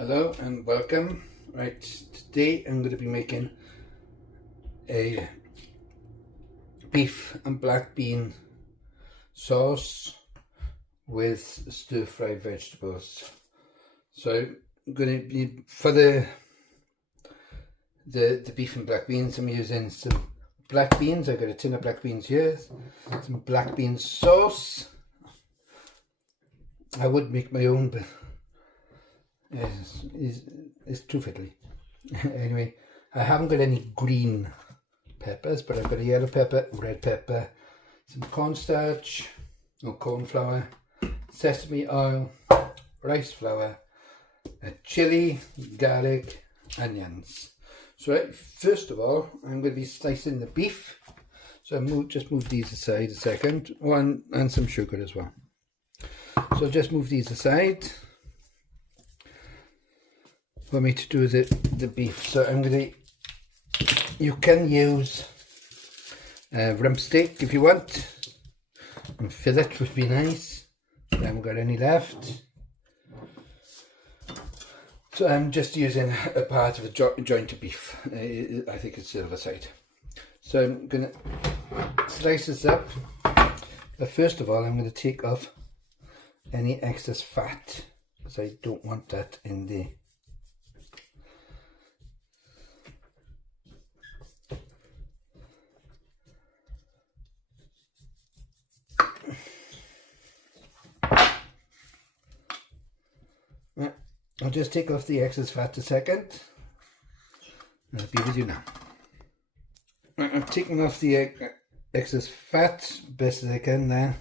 Hello and welcome. Right, today I'm going to be making a beef and black bean sauce with stir-fried vegetables. So I'm going to be, for the beef and black beans, I'm using some black beans. I've got a tin of black beans here, some black bean sauce. I would make my own, but it's too fiddly. Anyway, I haven't got any green peppers, but I've got a yellow pepper, red pepper, some cornstarch, or corn flour, sesame oil, rice flour, a chili, garlic, onions. So right, first of all, I'm going to be slicing the beef. So I'll just move these aside a second, and some sugar as well. So I'll just move these aside for me to do the beef. So I'm going to, you can use rump steak if you want, and fillet would be nice. I haven't got any left. So I'm just using a part of a joint of beef. I think it's silver side. So I'm going to slice this up. But first of all, I'm going to take off any excess fat, because I don't want that in there. I'll just take off the excess fat a second. I'll be with you now. I've taken off the excess fat best as I can there.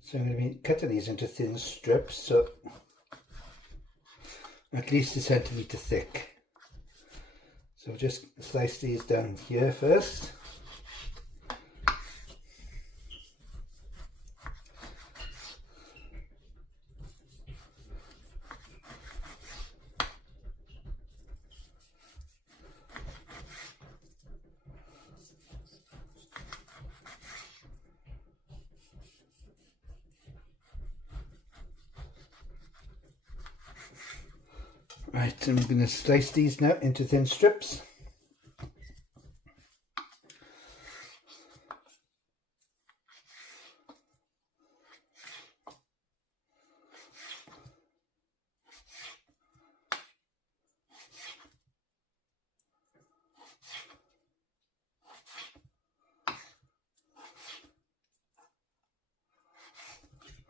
So I'm going to be cutting these into thin strips, so at least a centimetre thick. So I'll just slice these down here first. Right, I'm going to slice these now into thin strips.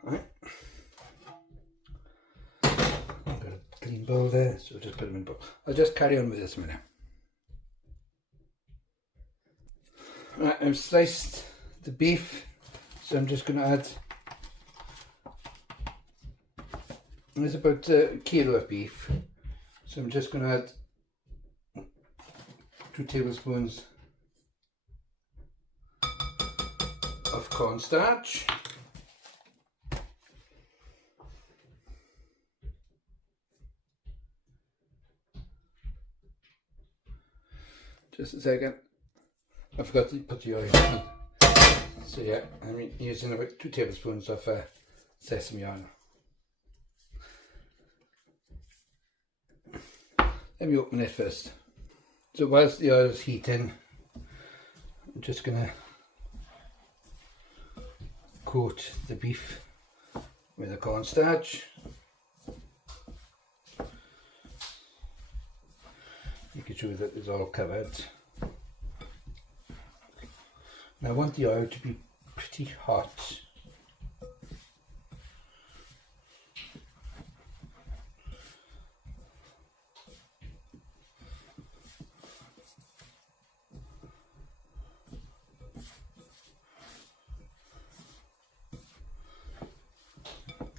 Right. Clean bowl there, so just put them in a bowl. I'll just carry on with this a minute. Right, I've sliced the beef, so I'm just going to add, there's about a kilo of beef, so I'm just going to add 2 tablespoons of cornstarch. Just a second, I forgot to put the oil in. So yeah, I'm using about 2 tablespoons of sesame oil. Let me open it first. So whilst the oil is heating, I'm just going to coat the beef with the cornstarch. Making sure that it's all covered. Now I want the oil to be pretty hot.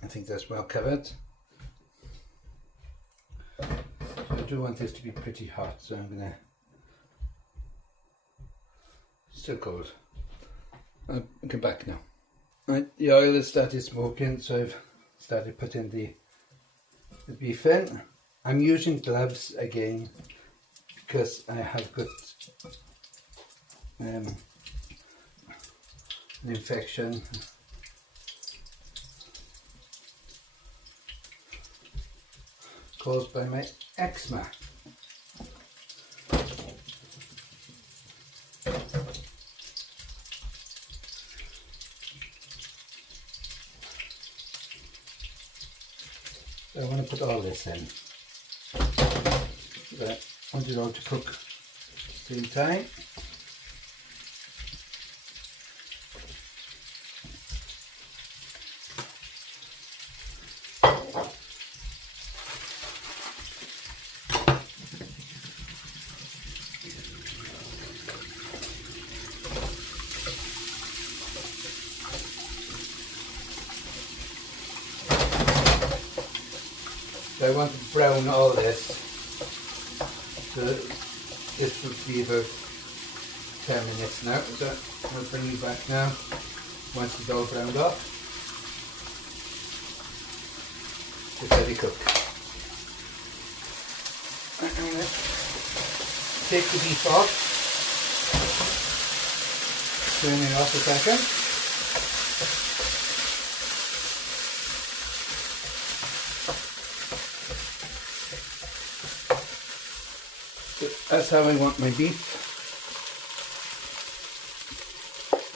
I think that's well covered. I do want this to be pretty hot, so I'm gonna, still cold. I'll come back now. Right, the oil has started smoking, so I've started putting the beef in. I'm using gloves again because I have got an infection. caused by my eczema. So I want to put all this in. But I want it all to cook at the same time. So I want to brown all this, so this would be about 10 minutes now, so I'll bring you back now once it's all browned off. Just let it cook. I'm going to take the beef off, turn it off a second. That's how I want my beef.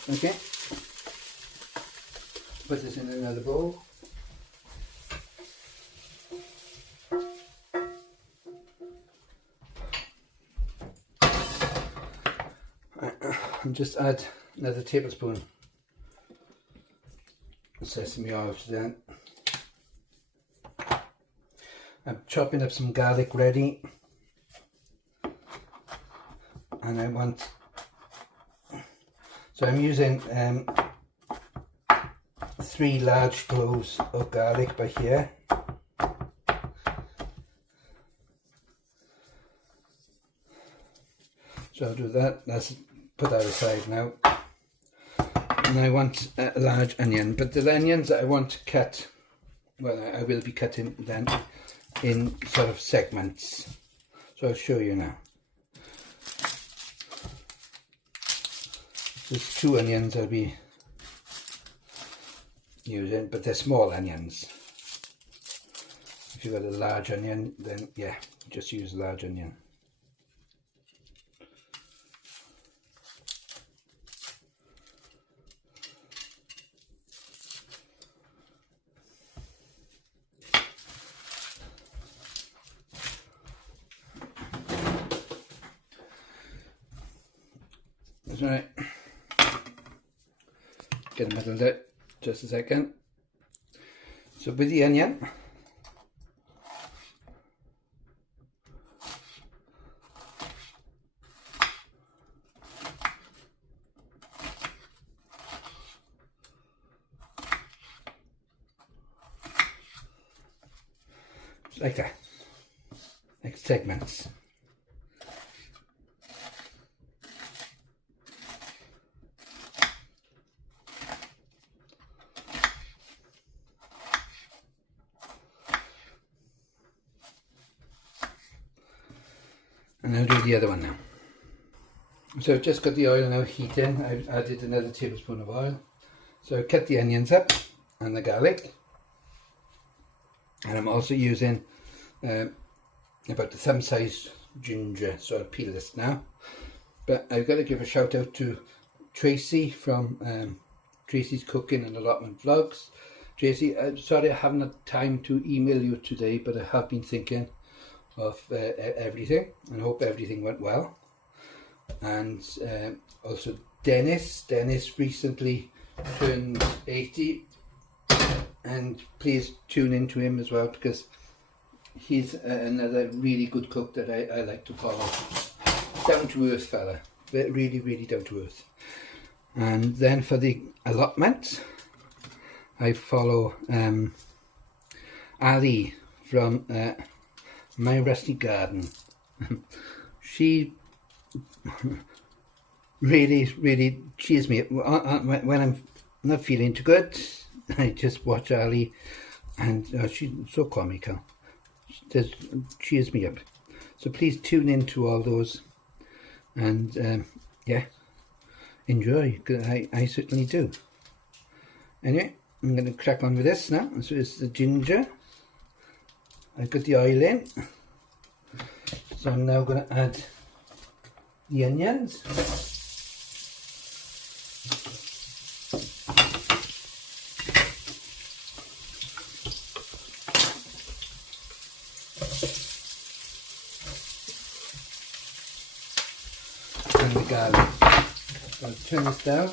Okay. Put this in another bowl. And just add another tablespoon of sesame oil to that. I'm chopping up some garlic ready. And I want, so I'm using 3 large cloves of garlic by here. So I'll do that. Let's put that aside now. And I want a large onion, but the onions that I want to cut, well, I will be cutting them in sort of segments. So I'll show you now. There's 2 onions I'll be using, but they're small onions. If you've got a large onion, then yeah, just use a large onion. That's all right. Get the middle of it, just a second. So with the onion, like that, like segments. And I'll do the other one now. So I've just got the oil now heating. I've added another tablespoon of oil. So I've cut the onions up and the garlic. And I'm also using about the thumb size ginger. So I'll peel this now. But I've got to give a shout out to Tracy from Tracy's Cooking and Allotment Vlogs. Tracy, I'm sorry I haven't had time to email you today, but I have been thinking of everything and hope everything went well. And also Dennis recently turned 80, and please tune into him as well, because he's another really good cook that I like to follow. Down to earth fella, really down to earth. And then for the allotment, I follow Ali from My Rusty Garden. She really cheers me when I'm not feeling too good. I just watch Ali, and she's so comical. She just cheers me up. So please tune into all those, and yeah, enjoy. I certainly do. Anyway, I'm going to crack on with this now. So it's the ginger. I got the oil in, so I'm now going to add the onions. And the garlic. I'll turn this down.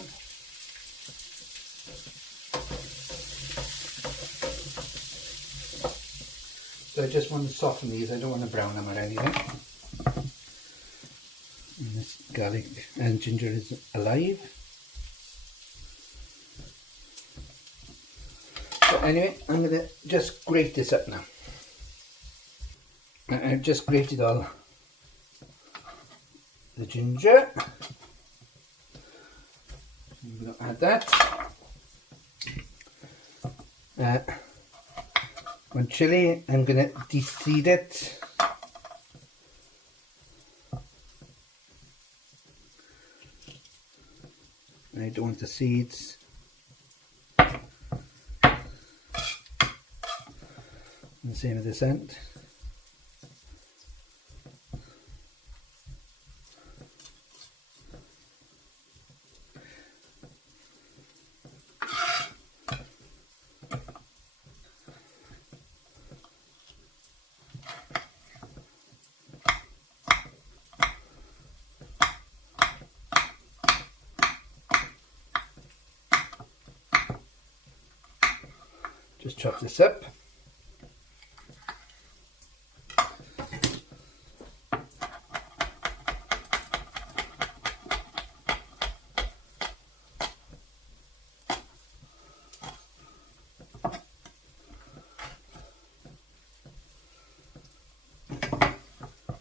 So I just want to soften these, I don't want to brown them or anything. And this garlic and ginger is alive. So anyway, I'm going to just grate this up now. I've just grated all the ginger. I'm going to add that. On chili, I'm going to de-seed it. I don't want the seeds. And the same at this end. Just chop this up.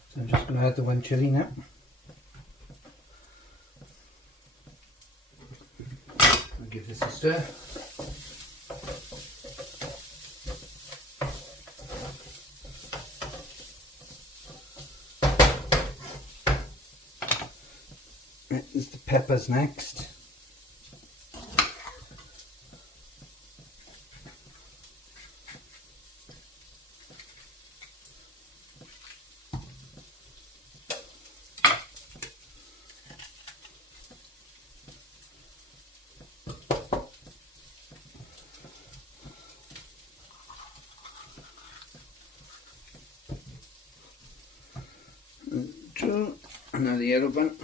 So I'm just going to add the one chili now. I'll give this a stir. There's the peppers next. Two, another yellow one.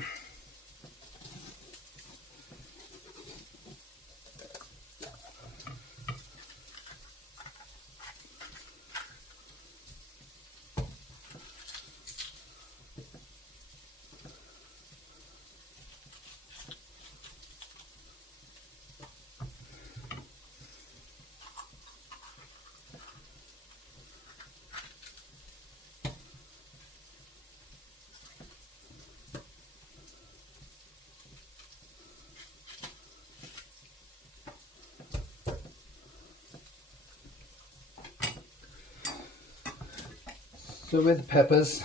So with the peppers,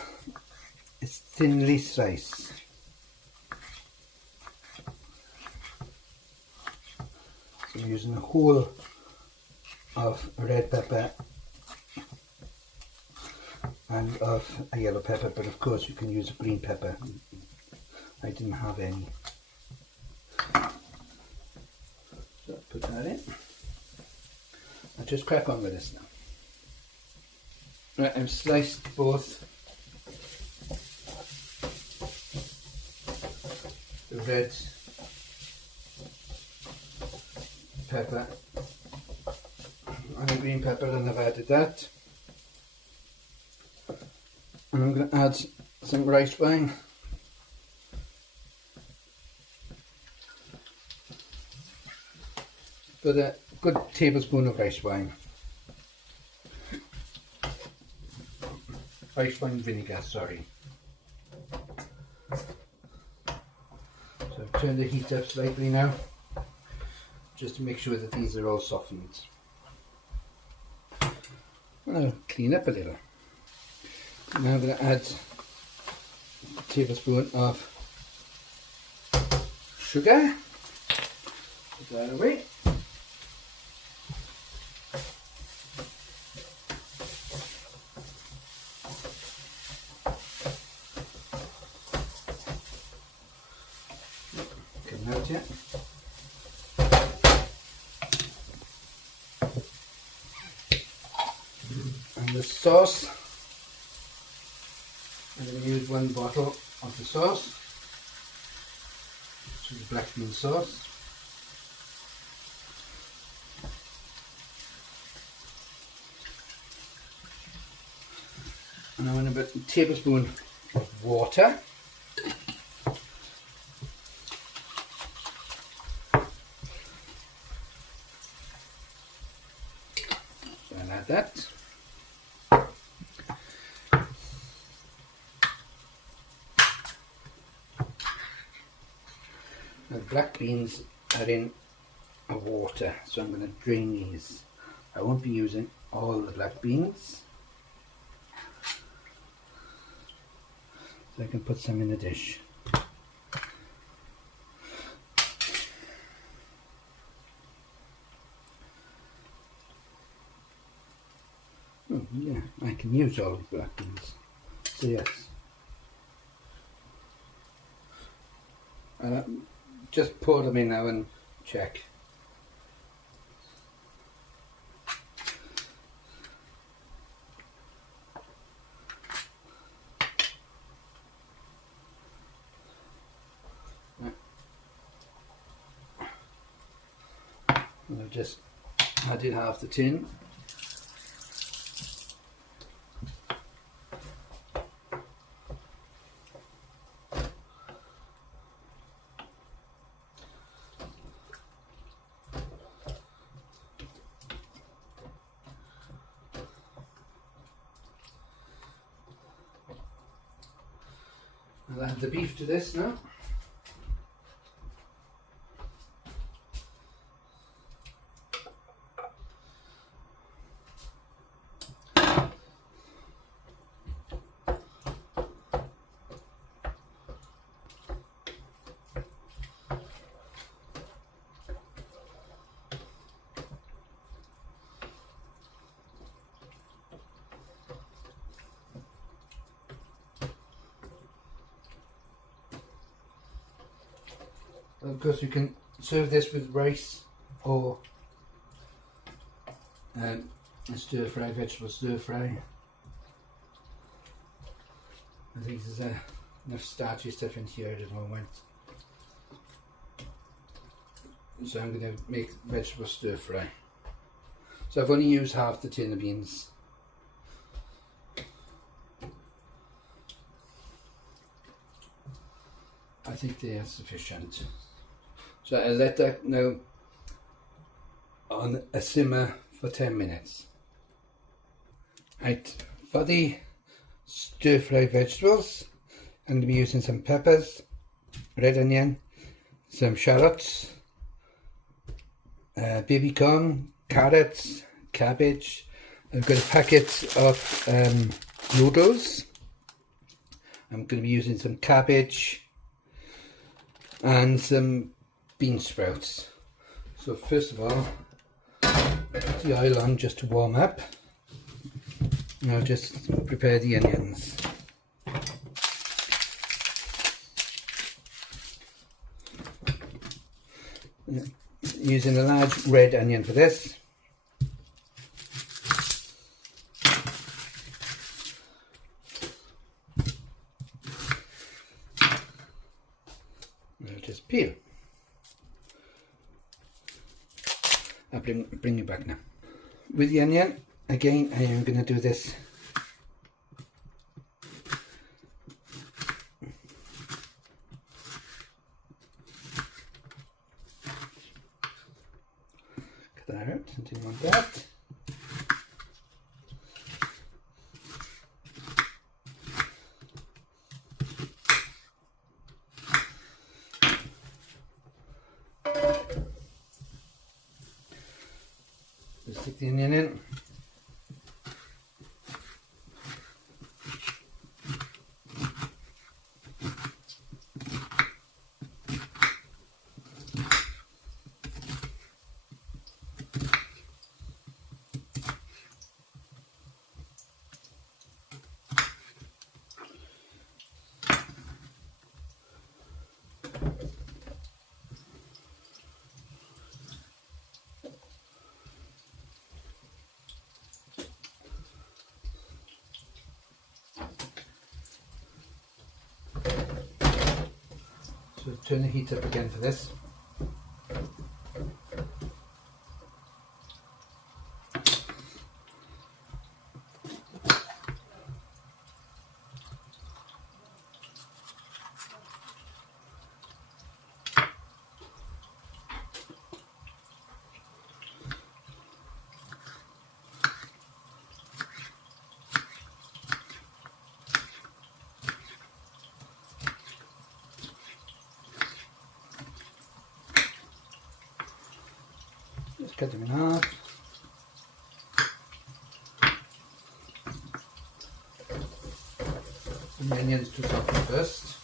it's thinly sliced. So I'm using a whole of red pepper and of a yellow pepper, but of course you can use a green pepper. I didn't have any. So I'll put that in. I'll just crack on with this now. Right, I've sliced both the red pepper and the green pepper, and I've added that. And I'm going to add some rice wine. Got a good tablespoon of rice wine. Rice wine vinegar, sorry. So I've turned the heat up slightly now, just to make sure that these are all softened. I'll clean up a little. Now I'm going to add a tablespoon of sugar. Put that away. coming out yet. And the sauce, I'm going to use 1 bottle of the sauce, which is black bean sauce. And I want about a tablespoon of water. So I'll add that. Now the black beans are in a water, so I'm going to drain these. I won't be using all the black beans, so I can put some in the dish. Oh yeah, I can use all the black beans, so yes. Just pour them in now and check. I've just added half the tin. I'll add the beef to this now. Of course, you can serve this with rice or a stir-fry, vegetable stir-fry. I think there's enough starchy stuff in here at the moment, so I'm going to make vegetable stir-fry. So I've only used half the tin of beans. I think they are sufficient. So I'll let that now on a simmer for 10 minutes. Right, for the stir-fry vegetables, I'm going to be using some peppers, red onion, some shallots, baby corn, carrots, cabbage. I've got a packet of noodles. I'm going to be using some cabbage and some bean sprouts. So first of all, put the oil on just to warm up. And I'll just prepare the onions. Using a large red onion for this. I'll just peel. I'll bring it back now. With the onion, again, I am going to do this. Cut that out, I didn't want that. Just stick the onion in. So turn the heat up again for this. Just cut them in half. And the onions to soften first.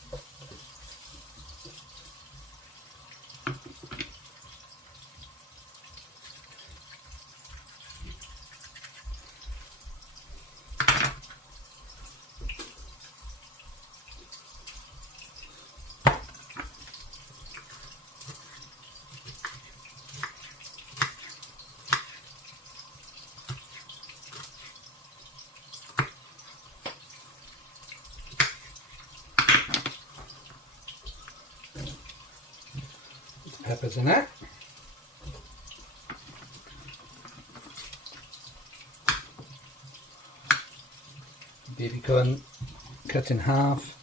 Peppers in it. Baby corn cut in half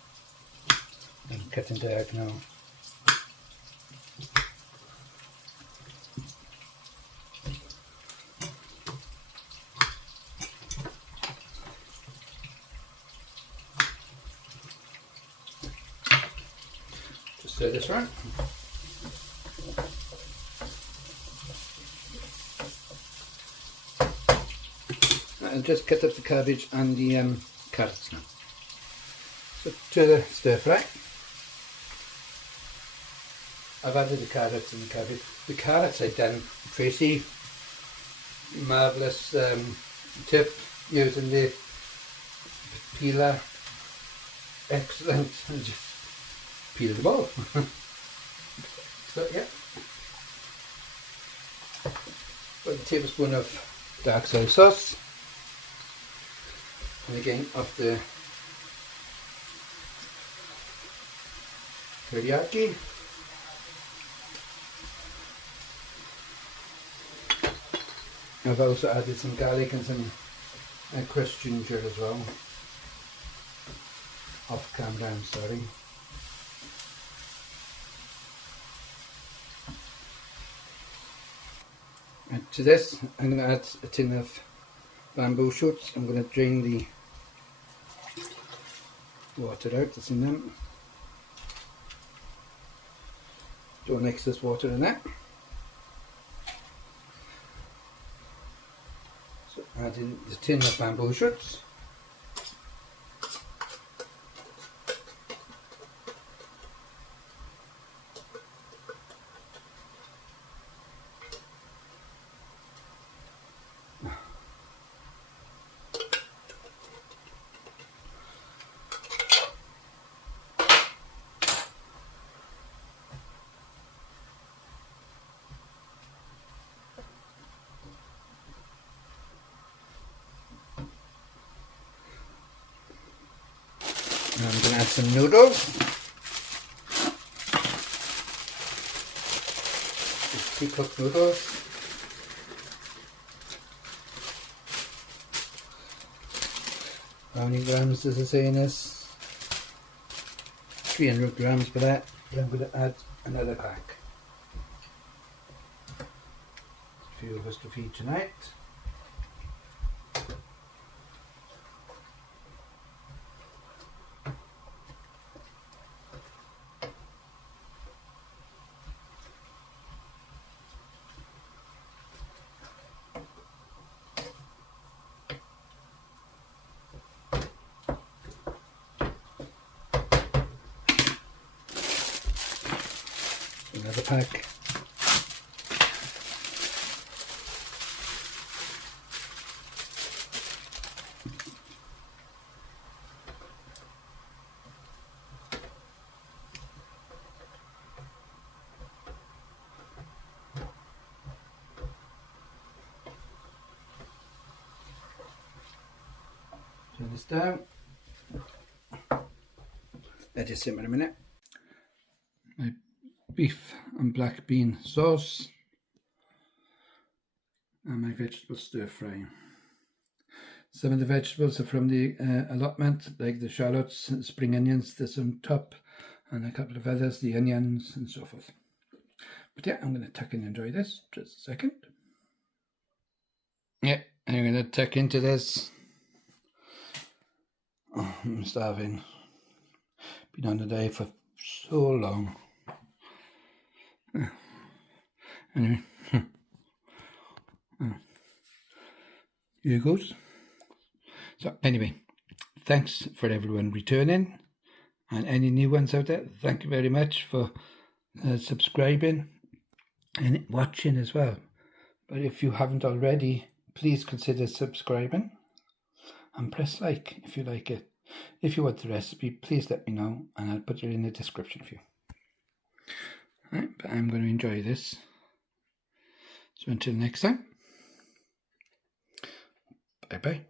and cut in diagonal. Just stir this around. And just cut up the cabbage and the carrots now. So to the stir fry. I've added the carrots and the cabbage. The carrots I've done, Tracy, marvellous tip using the peeler. Excellent. And just peel them all. So yeah. Put a tablespoon of dark soy sauce. And again of the teriyaki. I've also added some garlic and some crushed ginger as well. Off camera, I'm sorry. And to this, I'm going to add a tin of bamboo shoots. I'm going to drain the water out that's in them. Don't mix this water in that. So add in the tin of bamboo shoots. And I'm going to add some noodles. Just pre-cooked noodles. How many grams does it say in this? 300 grams for that. But I'm going to add another pack. A few of us to feed tonight. Another pack. Turn this down. Let it simmer a minute. my beef and black bean sauce, and my vegetable stir fry. Some of the vegetables are from the allotment, like the shallots, spring onions, this on top, and a couple of others, the onions and so forth. But yeah, I'm going to tuck in and enjoy this. Just a second. Yeah, I'm going to tuck into this. Oh, I'm starving. Been on the day for so long. Anyway, here goes. So anyway, thanks for everyone returning, and any new ones out there, thank you very much for subscribing and watching as well. But if you haven't already, please consider subscribing and press like if you like it. If you want the recipe, please let me know and I'll put it in the description for you. Right, but I'm going to enjoy this. So until next time, bye bye.